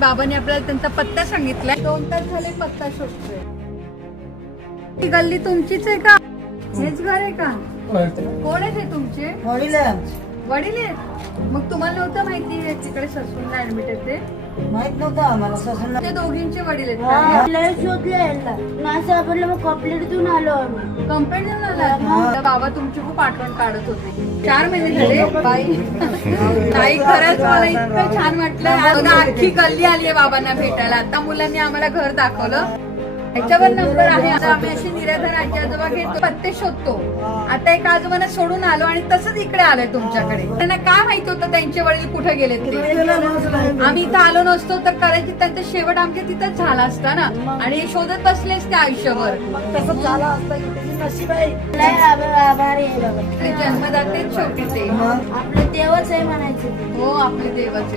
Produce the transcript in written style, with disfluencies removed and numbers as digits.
बाबांनी आपल्याला त्यांचा पत्ता सांगितलाय. 2 तास झाले पत्ता शोधतोय. ही गल्ली तुमचीच आहे का? हेच घर आहे का? कोण आहे ते तुमचे वडील आहेत? मग तुम्हाला नव्हतं माहिती हे तिकडे ससूनला ऍडमिट आहे ते? माहित नव्हतं आम्हाला ससून. ते दोघींचे वडील आहेत का? कंप्लेंटून आलो आम्ही. कंप्लेंट देऊन आला? बाबा तुमची खूप आठवण काढत होते. 4 महिने झाले बाई. ताई खरंच मला इतकं छान वाटलं. अख्खी गल्ली आली आहे बाबांना भेटायला. आता मुलांनी आम्हाला घर दाखवलं. ह्याच्यावर नंबर आहे. आता आम्ही अशी निराधार आजी आजोबा घेतो, पत्ते शोधतो. आता एक आजोबांना सोडून आलो आणि तसंच इकडे आलोय तुमच्याकडे. त्यांना काय माहिती होतं त्यांचे वडील कुठे गेलेत ते? आम्ही इथं आलो नसतो तर करायची त्यांचा शेवट आमच्या तिथंच झाला असता ना. आणि हे शोधत बसलेच ते आयुष्यभर. तसं झालं असतं की त्याची नशीब आहे. आभारी आहे बाबा. जन्मदातेच शेवटी ते. आपलं देवच आहे म्हणायचं. हो आपले देवाचे.